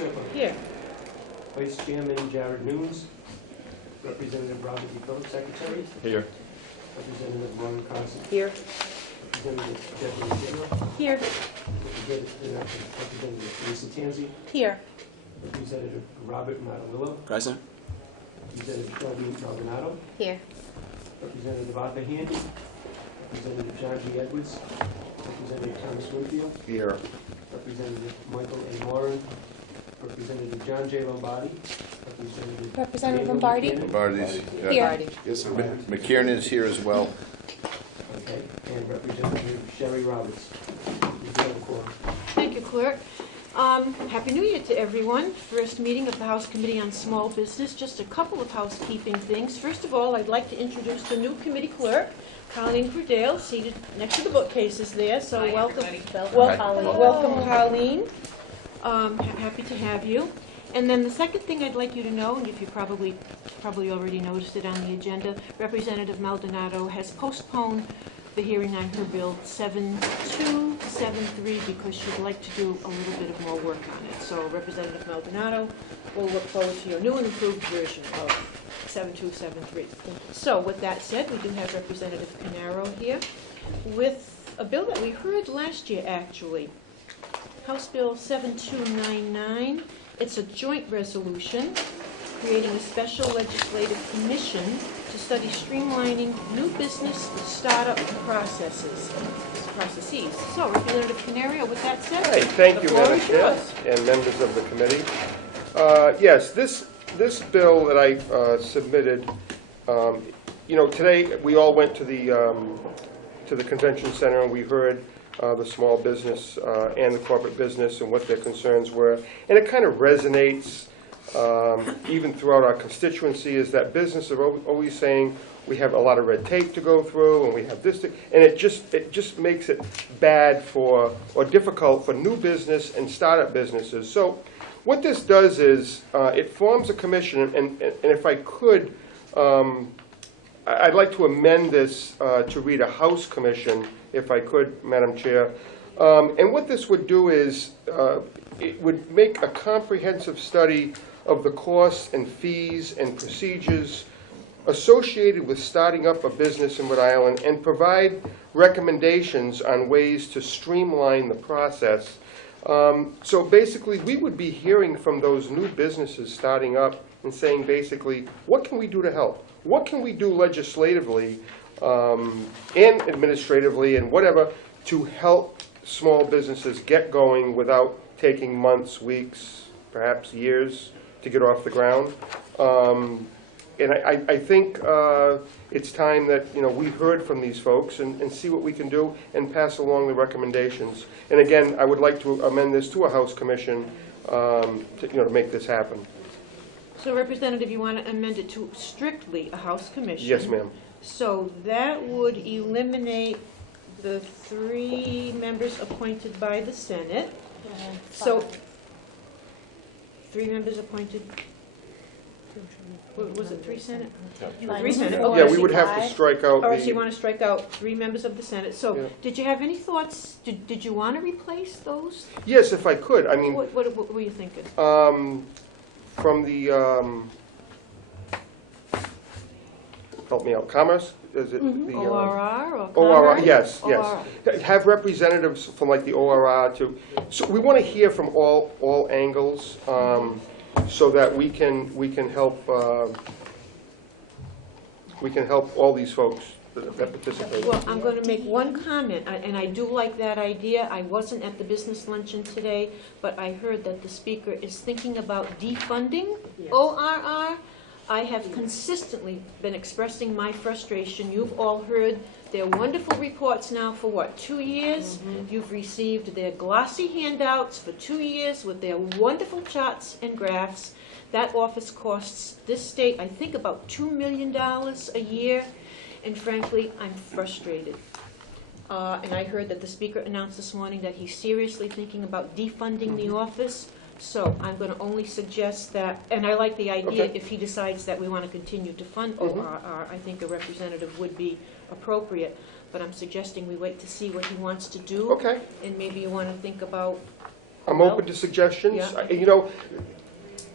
Serpa. Here. Vice Chairman Jared Nunes. Representative Robert D. Phillips, Secretary. Here. Representative Lauren Carson. Here. Representative Jeffrey Zeno. Here. Representative Lisa Tanzi. Here. Representative Robert Matalillo. Present. Representative Shelby Maldonado. Here. Representative Arthur Handy. Representative John G. Edwards. Representative Thomas Winfield. Here. Representative Michael A. Moran. Representative John J. Lombardi. Representative Daniel Lombardi. Buchanan. Lombardi's, yeah. Here. Yes, and McKiernan is here as well. Okay, and Representative Sherry Roberts. You have a quorum. Thank you, Clerk. Happy New Year to everyone. First meeting of the House Committee on Small Business. Just a couple of housekeeping things. First of all, I'd like to introduce the new committee clerk, Colleen Crudale, seated next to the bookcases there. So Hi, welcome, everybody. welcome, Colleen. Happy to have you. And then the second thing I'd like you to know, and if you probably already noticed it on the agenda, Representative Maldonado has postponed the hearing on her bill 7273 because she'd like to do a little bit of more work on it. So Representative Maldonado will look forward to your new and improved version of 7273. So with that said, we do have Representative Canaro here with a bill that we heard last year, actually. House Bill 7299. It's a joint resolution creating a special legislative commission to study streamlining new business startup processes. So, Representative Canario, with that said, Hi, thank the you, floor Madam is Chair, yours. and members of the committee. Yes, this bill that I submitted, today we all went to the convention center and we heard the small business and the corporate business and what their concerns were. And it kind of resonates even throughout our constituency, is that business are always saying we have a lot of red tape to go through and we have this, and it just makes it bad or difficult for new business and startup businesses. So what this does is it forms a commission, and if I could, I'd like to amend this to read a House Commission, if I could, Madam Chair. And what this would do is it would make a comprehensive study of the costs and fees and procedures associated with starting up a business in Rhode Island and provide recommendations on ways to streamline the process. So basically, we would be hearing from those new businesses starting up and saying basically, what can we do to help? What can we do legislatively and administratively and whatever to help small businesses get going without taking months, weeks, perhaps years to get off the ground? And I think it's time that we heard from these folks and see what we can do and pass along the recommendations. And again, I would like to amend this to a House Commission to make this happen. So, Representative, you want to amend it to strictly a House Commission? Yes, ma'am. So that would eliminate the 3 members appointed by the Senate. So, 3 members appointed. Was it 3 Senate? 3 Senate. Okay. Yeah, we would have to strike out All right, so you the... want to strike out 3 members of the Senate. So, Yeah. did you have any thoughts? Did you want to replace those? Yes, if I could. I mean, What were you thinking? from the, help me out, Commerce? Is it the... ORR or ORR, Commerce? yes, ORR. yes. Have representatives from like the ORR to, so we want to hear from all angles, so that we can help all these folks that participate. Well, I'm going to make one comment, and I do like that idea. I wasn't at the business luncheon today, but I heard that the speaker is thinking about defunding ORR. I have consistently been expressing my frustration. You've all heard their wonderful reports now for what, 2 years? You've received their glossy handouts for 2 years with their wonderful charts and graphs. That office costs this state, I think, about $2 million a year. And frankly, I'm frustrated. And I heard that the speaker announced this morning that he's seriously thinking about defunding the office. So I'm going to only suggest that, and I like the idea, Okay. if he decides that we want to continue to fund ORR, I think a representative would be appropriate. But I'm suggesting we wait to see what he wants to do. Okay. And maybe you want to think about I'm open to suggestions. Yeah. You know,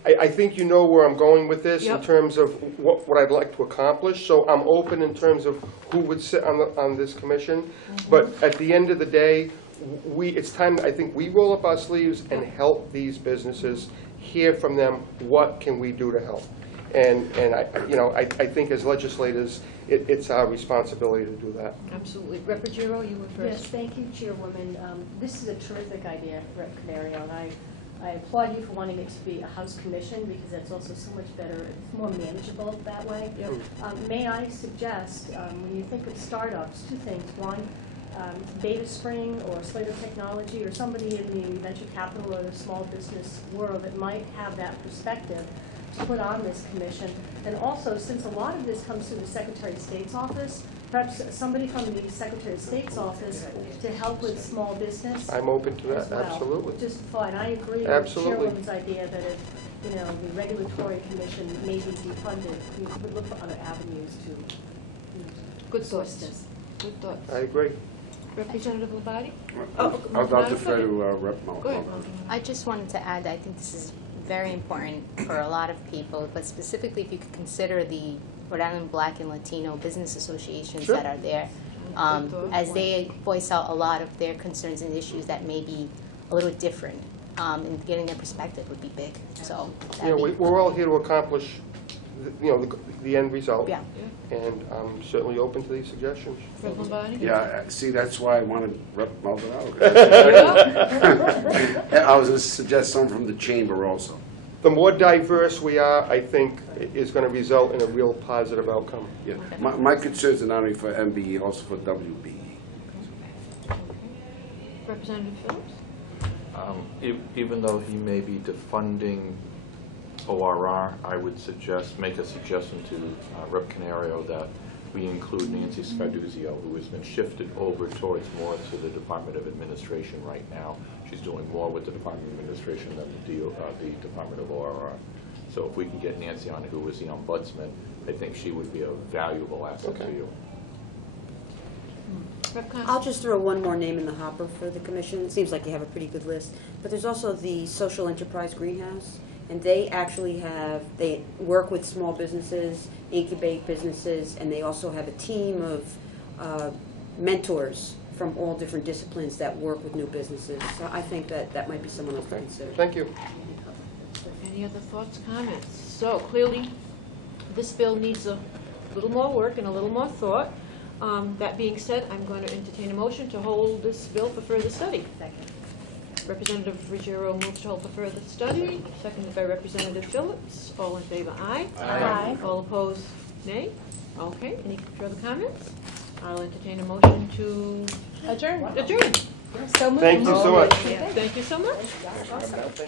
I think you know where I'm going with this in Yep. terms of what I'd like to accomplish, so I'm open in terms of who would sit on this commission. Mm-hmm. But at the end of the day, it's time, I think we roll up our sleeves and help these businesses, hear from them, what can we do to help? And I think as legislators, it's our responsibility to do that. Absolutely. Rep. Ruggiero, you were Yes, first. thank you, Chairwoman. This is a terrific idea, Rep. Canario, and I applaud you for wanting it to be a House commission, because that's also so much better, it's more manageable that way. Yep. May I suggest, when you think of startups, two things. One, Beta Spring or Slater Technology or somebody in the venture capital or the small business world that might have that perspective to put on this commission. And also, since a lot of this comes through the Secretary of State's office, perhaps somebody from the Secretary of State's office to help with small business. I'm open to as that, well. absolutely. Just thought, and I agree with Absolutely. Chairwoman's idea that if, the regulatory commission may be defunded, we could look for other avenues to Good source thoughts. this. Good thoughts. I agree. Representative Lombardi? I'll defer to Rep. Go ahead. Mulcahy. I just wanted to add, I think this is very important for a lot of people, but specifically if you could consider the Rhode Island Black and Latino business associations Sure. that are there, as they voice out a lot of their concerns and issues that may be a little different, and getting their perspective would be big. So that'd be, We're all here to accomplish, the end result. yeah. And I'm certainly open to these suggestions. Rep. Lombardi? Yeah, see, that's why I wanted Rep. Maldonado. Yeah. And I was going to suggest someone from the chamber also. The more diverse we are, I think, is going to result in a real positive outcome. Yeah, my concerns are not only for MBE, also for WBE. Representative Phillips? Even though he may be defunding ORR, I would make a suggestion to Rep. Canario that we include Nancy Scarduzio, who has been shifted over towards more to the Department of Administration right now. She's doing more with the Department of Administration than the Department of ORR. So if we can get Nancy on, who was the ombudsman, I think she would be a valuable asset to Okay. you. Rep. Constance? I'll just throw one more name in the hopper for the commission. It seems like you have a pretty good list. But there's also the Social Enterprise Greenhouse, and they actually they work with small businesses, incubate businesses, and they also have a team of mentors from all different disciplines that work with new businesses. So I think that might be someone else to consider. Thank you. Any other thoughts, comments? So clearly, this bill needs a little more work and a little more thought. That being said, I'm going to entertain a motion to hold this bill for further study. Second. Representative Ruggiero moves to hold for further study, seconded by Representative Phillips. All in favor, aye. Aye. All opposed, nay. Okay, any further comments? I'll entertain a motion to Adjourn. adjourn. So moved. Thank you so much. Thank you so much. Thank you.